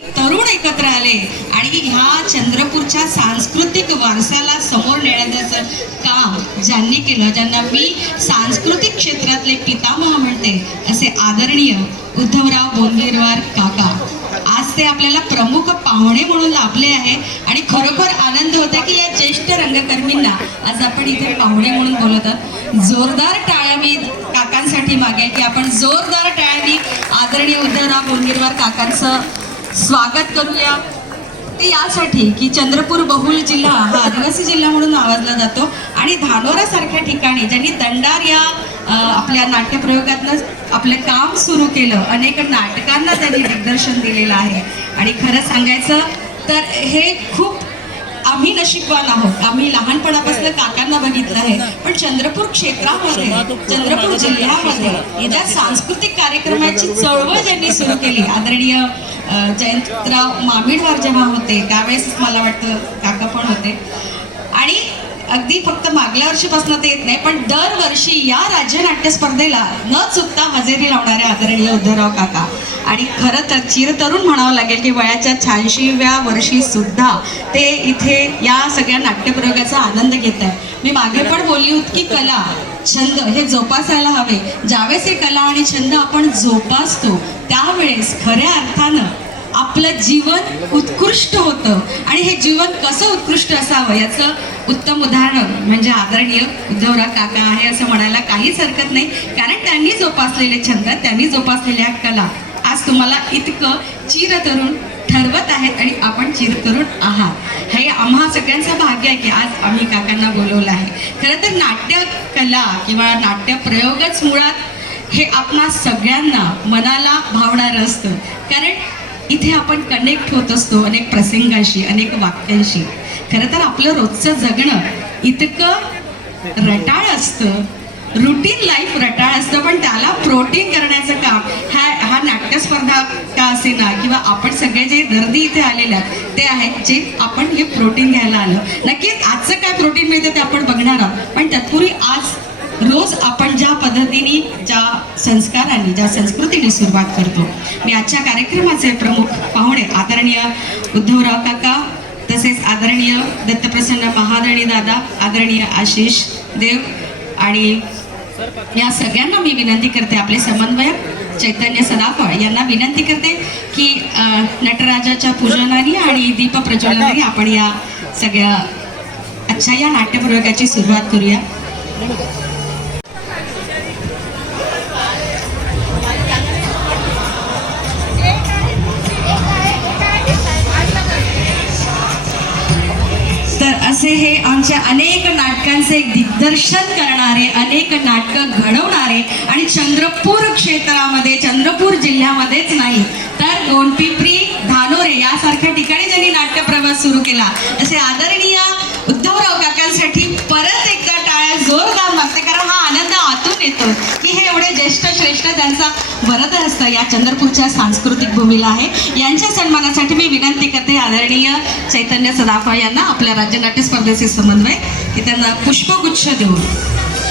तरुण एकत्र आले आणि ह्या चंद्रपूरच्या सांस्कृतिक वारसाला समोर नेण्याचं काम ज्यांनी केलं, ज्यांना मी सांस्कृतिक क्षेत्रातले पितामह म्हणते, असे आदरणीय उद्धवराव बोंगीरवार काका, आज ते आपल्याला प्रमुख पाहुणे म्हणून लाभले आहे. आणि खरोखर आनंद होता की या ज्येष्ठ रंगकर्मींना आज आपण इथे पाहुणे म्हणून बोलत आहोत. जोरदार टाळ्या मी काकांसाठी मागेल की आपण जोरदार टाळ्यांनी आदरणीय उद्धवराव बोंगीरवार काकांचं स्वागत करूया. ते यासाठी की चंद्रपूर बहुल जिल्हा हा आदिवासी जिल्हा म्हणून नावाजला जातो आणि धानोरा सारख्या ठिकाणी ज्यांनी दंडार या आपल्या नाट्यप्रयोगातनं आपलं काम सुरू केलं, अनेक नाटकांना त्यांनी दिग्दर्शन दिलेलं आहे. आणि खरं सांगायचं तर हे खूप आम्ही नशीबवान आहोत. आम्ही लहानपणापासून काकांना बघितलं आहे, पण चंद्रपूर क्षेत्रामध्ये, चंद्रपूर जिल्ह्यामध्ये या सांस्कृतिक कार्यक्रमाची चळवळ ज्यांनी सुरू केली, आदरणीय जयंतराव मामिडवार जेव्हा होते त्यावेळेस मला वाटतं काका पण होते. आणि अगदी फक्त मागल्या वर्षीपासून ते येत नाही, पण दरवर्षी या राज्य नाट्य स्पर्धेला न चुकता हजेरी लावणारे आदरणीय उद्धवराव काका. आणि खरं तर चिरतरुण म्हणावं लागेल की वयाच्या 86व्या वर्षी सुद्धा ते इथे या सगळ्या नाट्यप्रयोगाचा आनंद घेत आहे. मी मागे पण बोलली होती की कला, छंद हे जोपासायला हवे. ज्यावेळेस हे कला आणि छंद आपण जोपासतो त्यावेळेस खऱ्या अर्थानं आपलं जीवन उत्कृष्ट होतं. आणि हे जीवन कसं उत्कृष्ट असावं याचं उत्तम उदाहरण म्हणजे आदरणीय उद्धवराव काका आहे असं म्हणायला काहीच हरकत नाही. कारण त्यांनी जोपासलेले छंद, त्यांनी जोपासलेल्या कला आज तुम्हाला इतकं चिरतरुण ठरवत आहेत आणि आपण चिरतरुण आहात. हे आम्हा सगळ्यांचं भाग्य आहे की आज आम्ही काकांना बोलवलं आहे. खरं तर नाट्यकला किंवा नाट्यप्रयोगच मुळात हे आपणा सगळ्यांना मनाला भावणारं असतं. कारण इथे आपण कनेक्ट होत असतो अनेक प्रसंगाशी, अनेक वाक्यांशी. खरं तर आपलं रोजचं जगणं इतकं रटाळ असतं, रुटीन लाईफ रटाळ असतं, पण त्याला प्रोटीन करण्याचं काम हा नाट्यस्पर्धा का असेना किंवा आपण सगळे जे गर्दी इथे आलेले आहेत ते आहेत जे आपण हे प्रोटीन घ्यायला आलं. नक्कीच आजचं काय प्रोटीन मिळतं ते आपण बघणार आहोत, पण तत्पूर्वी आज रोज आपण ज्या पद्धतीने, ज्या संस्कारांनी, ज्या संस्कृतीने सुरुवात करतो. मी आजच्या कार्यक्रमाचे प्रमुख पाहुणे आदरणीय उद्धवराव काका, तसेच आदरणीय दत्तप्रसन्न महादणी दादा, आदरणीय आशिष देव आणि या सगळ्यांना मी विनंती करते, आपले समन्वयक चैतन्य सदाफळ यांना विनंती करते की नटराजाच्या पूजनाने आणि दीप प्रज्वलनाने आपण या सगळ्या अच्छा या नाट्यप्रयोगाची सुरुवात करूया. असे हे आमच्या अनेक नाटकांचे दिग्दर्शन करणारे, अनेक नाटकं घडवणारे आणि चंद्रपूर क्षेत्रामध्ये, चंद्रपूर जिल्ह्यामध्येच नाही तर गोंडपिंपरी, धानोरे यासारख्या ठिकाणी ज्यांनी नाट्यप्रवास सुरू केला असे आदरणीय उद्धवराव काकांसाठी परत एकदा टाळ्या जोरदार मागते. कारण हा आनंद आतून येतो की हे एवढे ज्येष्ठ श्रेष्ठ त्यांचा वरदहस्त या चंद्रपूरच्या सांस्कृतिक भूमीला आहे. यांच्या सन्मानासाठी मी विनंती करते आदरणीय चैतन्य सदाफळ यांना, आपल्या राज्य नाट्य स्पर्धेचे समन्वय, की त्यांना पुष्पगुच्छ देऊन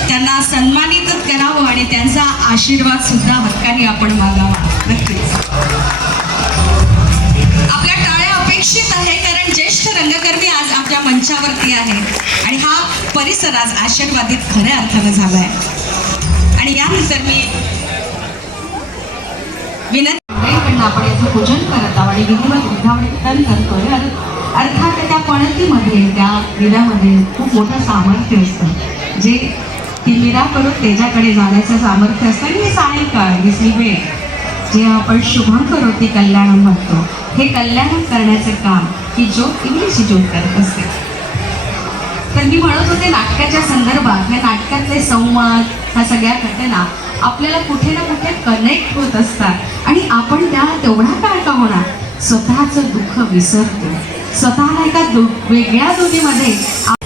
त्यांना सन्मानित करावं आणि त्यांचा आशीर्वाद सुद्धा हक्काने आपण मागावा. नक्कीच आपल्या टाळ्या अपेक्षित आहे कारण ज्येष्ठ रंगकर्मी आज आपल्या मंचावरती आहे आणि हा परिसर आज आशीर्वादित खऱ्या अर्थानं झाला आहे. आणि यानंतर मी विनंती आपण याचं पूजन करत आहोत आणि विधिवत विधान करतोय. अर्थात त्या पणतीमध्ये, त्या दिव्यामध्ये खूप मोठं सामर्थ्य असतं, जे ती मीरा करून तेजाकडे जाण्याचं सामर्थ्य असतं. आणि हे सायंकाळ, ही वेळ जे आपण शुभंकर होती कल्याणम म्हणतो, हे कल्याण करण्याचं काम ही ज्योत, इंग्लिश ज्योत करत असते. तर मी म्हणत होते नाटकाच्या संदर्भात, या नाटकातले संवाद, ह्या सगळ्या घटना आपल्याला कुठे ना कुठे कनेक्ट होत असतात आणि आपण त्या तेवढा काळ का होणार स्वतःचं दुःख विसरतो, स्वतःला एका वेगळ्या दुनियेमध्ये